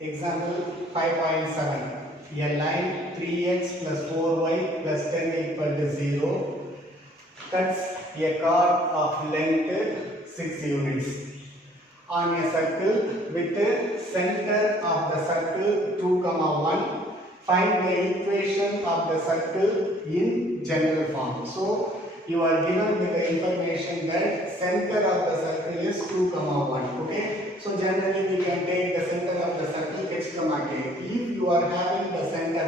Example 5.7. A line 3x plus 4y plus 10 equal to 0 cuts a chord of length 6 units on a circle with the center of the circle 2, 1. Find the equation of the circle in general form. So you are given with the information that center of the circle is 2, 1. Okay. So generally we can take the center of the circle x, k. If you are having the center,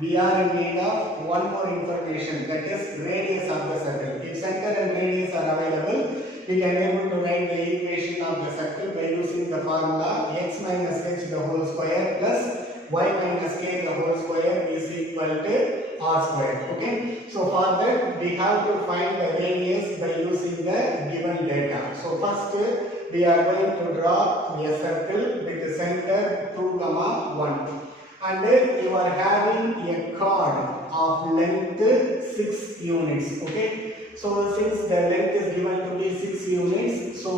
we are in need of one more information, that is radius of the circle. If center and radius are available, we can able to write the equation of the circle by using the formula x minus h the whole square plus y minus k the whole square is equal to r square. Okay. So for that we have to find the radius by using the given data. So first we are going to draw a circle with the center 2, 1. And you are having a chord of length 6 units. Okay. So since the length is given to be 6 units, so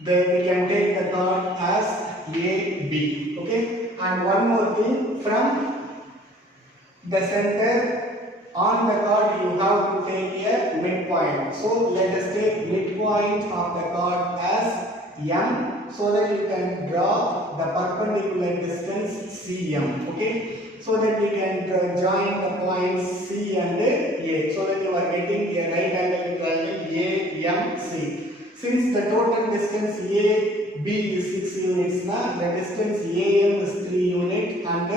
then we can take the chord as AB. Okay. And one more thing, from the center on the chord you have to take a midpoint. So let us take midpoint of the chord as M, so that you can draw the perpendicular distance CM. Okay. So that we can join the points C and A, so that you are getting a right angle triangle AMC. Since the total distance AB is 6 units, the distance AM is 3 units and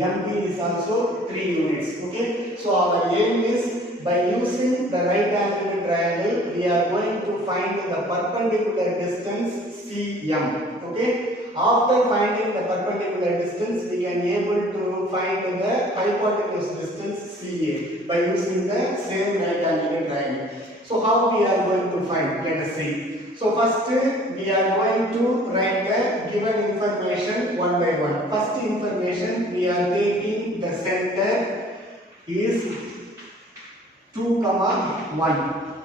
MB is also 3 units. Okay. So our aim is, by using the right angle triangle, we are going to find the perpendicular distance CM. Okay. After finding the perpendicular distance, we can able to find the hypotenuse distance CA by using the same right angle triangle. So how we are going to find? Let us see. So first we are going to write the given information one by one. First information, we are taking the center is 2, 1.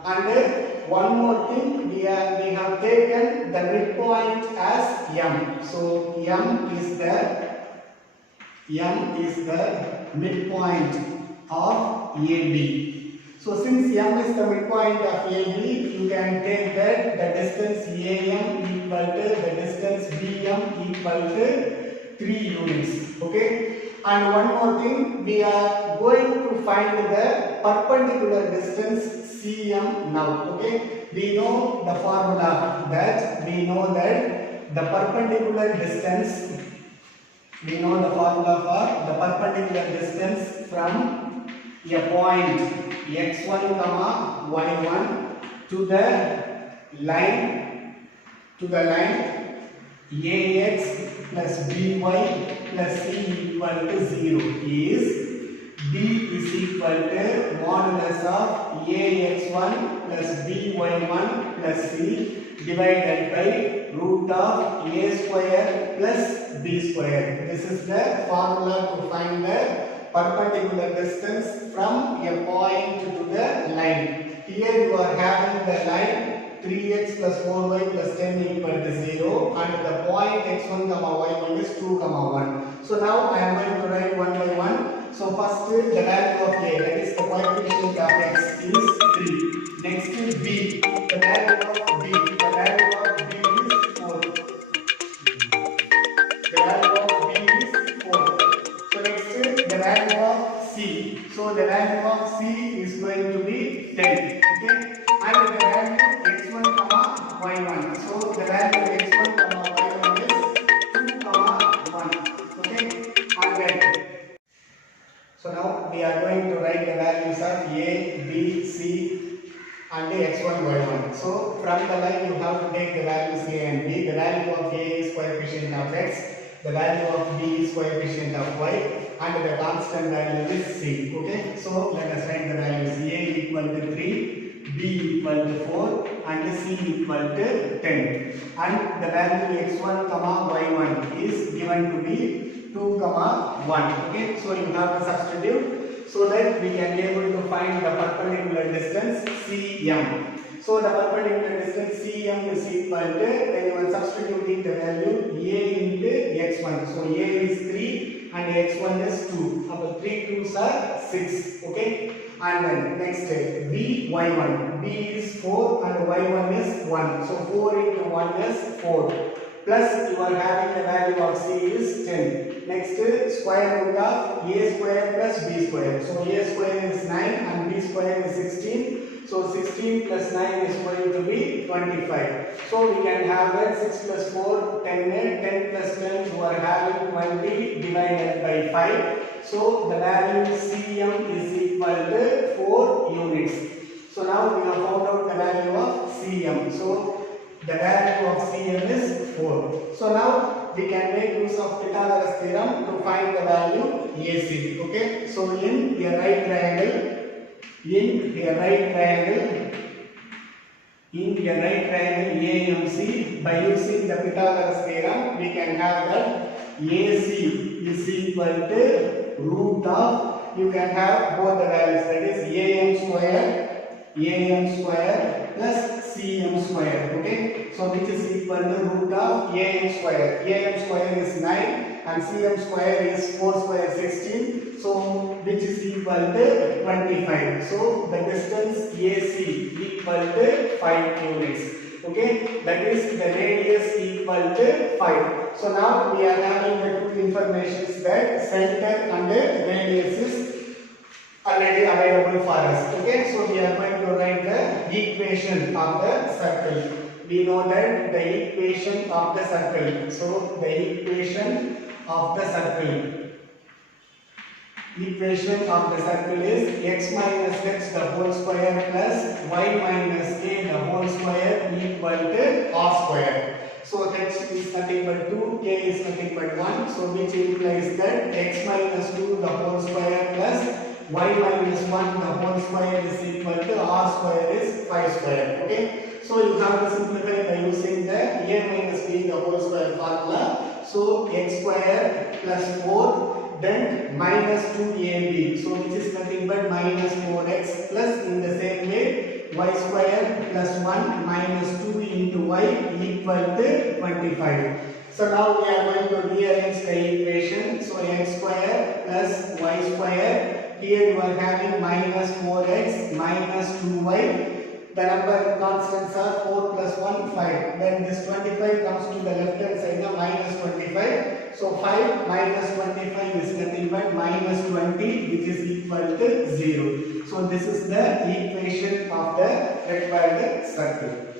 And one more thing, we have taken the midpoint as M. So M is the midpoint of AB. So since M is the midpoint of AB, you can take that the distance AM equal to the distance BM equal to 3 units. Okay. And one more thing, we are going to find the perpendicular distance CM now. Okay. We know the formula that the perpendicular distance, we know the formula for the perpendicular distance from a point x1, y1 to the line ax plus by plus c equal to 0 is b is equal to modulus of ax1 plus by1 plus c divided by root of a square plus b square. This is the formula to find the perpendicular distance from a point to the line. Here you are having the line 3x plus 4y plus 10 equal to 0 and the point x1, y1 is 2, 1. So now I am going to write one by one. So first the value of a, that is the coefficient of x, is 3. Next is b, the value of b, the value of b is 4. The value of b is 4. So next is the value of c. So the value of c is going to be 10. Okay. And the value x1, y1. So the value of x1, y1 is 2, 1. Okay. And then, so now we are going to write the values of a, b, c and x1, y1. So from the line you have to take the values a and b. The value of a is coefficient of x, the value of b is coefficient of y, and the constant value is c. Okay. So let us write the values a equal to 3, b equal to 4 and c equal to 10. And the value x1, y1 is given to be 2, 1. Okay. So you have to substitute so that we can be able to find the perpendicular distance CM. So the perpendicular distance CM is equal to, when you are substituting the value a into x1 is 2. Now 3 2s are 6. Okay. And then next b y1. b is 4 and y1 is 1. So 4 into 1 is 4. Plus you are having the value of c is 10. Next square root of a square plus b square. So a square is 9 and b square is 16. So 16 plus 9 is going to be 25. So we can have that 6 plus 4, 10, 10 plus 10, you are having 20 divided by 5. So the value Cm is equal to 4 units. So now we have found out the value of Cm. So the value of Cm is 4. So now we can make use of Pythagoras theorem to find the value AC. Okay. So in a right triangle, AMC, by using the Pythagoras theorem, we can have that AC is equal to root of, you can have both the values, that is AM square plus CM square. Okay, so which is equal to root of AM square. AM square is 9 and CM square is 4 square 16. So which is equal to 25. So the distance AC equal to 5 units. Okay, that is the radius equal to 5. So now we are having the two informations that center and the radius is already available for us. Okay, so we are going to write the equation of the circle. We know that the equation of the circle. So the equation of the circle. Equation of the circle is x minus x the whole square plus y minus a the whole square equal to r square. So x is nothing but 2, k is nothing but 1. So which implies that x minus 2 the whole square plus y minus 1 the whole square is equal to r square is 5 square. Okay. So you have to simplify by using the a minus b the whole square formula. So x square plus 4 then minus 2ab, so which is nothing but minus 4x plus in the same way y square plus 1 minus 2 into y equal to 25. So now we are going to rearrange the equation. So x square plus y square, here you are having minus 4x minus 2y. The number constants are 4 plus 1, 5. When this 25 comes to the left hand side, the minus 25. So 5 minus 25 is nothing but minus 20, which is equal to 0. So this is the equation of the required circle.